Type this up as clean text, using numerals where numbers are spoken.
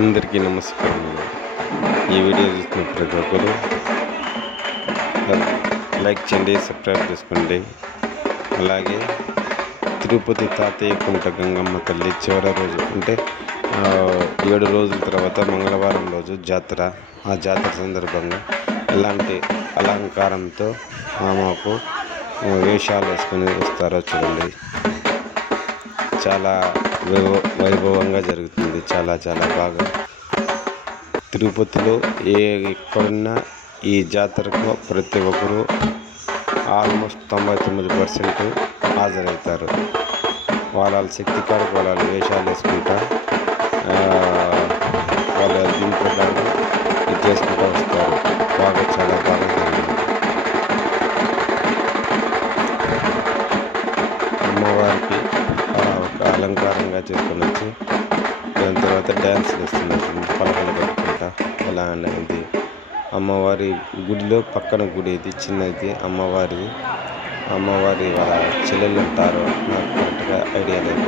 అందరికీ నమస్కారం. ఈ వీడియో చూస్తున్న ప్రతి ఒక్కరు లైక్ చేయండి, సబ్స్క్రైబ్ చేసుకోండి. అలాగే తిరుపతి తాతయ్య కుంట గంగమ్మ తల్లి చివరి రోజు అంటే 7 రోజుల తర్వాత మంగళవారం రోజు జాతర. ఆ జాతర సందర్భంగా ఎలాంటి అలంకారంతో ఆమెకు వేషాలు వేసుకొని వస్తారో చూడండి. చాలా వైభవంగా జరుగుతుంది. చాలా బాగా తిరుపతిలో ఎక్కడున్నా ఈ జాతరకు ప్రతి ఒక్కరూ ఆల్మోస్ట్ 99% హాజరవుతారు. వాళ్ళ శక్తి కారకు వాళ్ళ వేషాలు వేసుకుంటా వాళ్ళ దీని ప్రకారం ఇది చేసుకుంటూ వస్తారు. చాలా బాగా జరిగింది. అమ్మవారికి ఒక అలంకారంగా చేసుకొని వచ్చి దాని తర్వాత డ్యాన్స్ వేస్తున్నారు పలకలు కట్టుకుంటా. ఎలా అనేది అమ్మవారి గుడిలో పక్కన గుడి ఇది చిన్నది అమ్మవారి వాళ్ళ చెల్లెలు ఉంటారు, నాకు కరెక్ట్గా ఐడియా లేదు.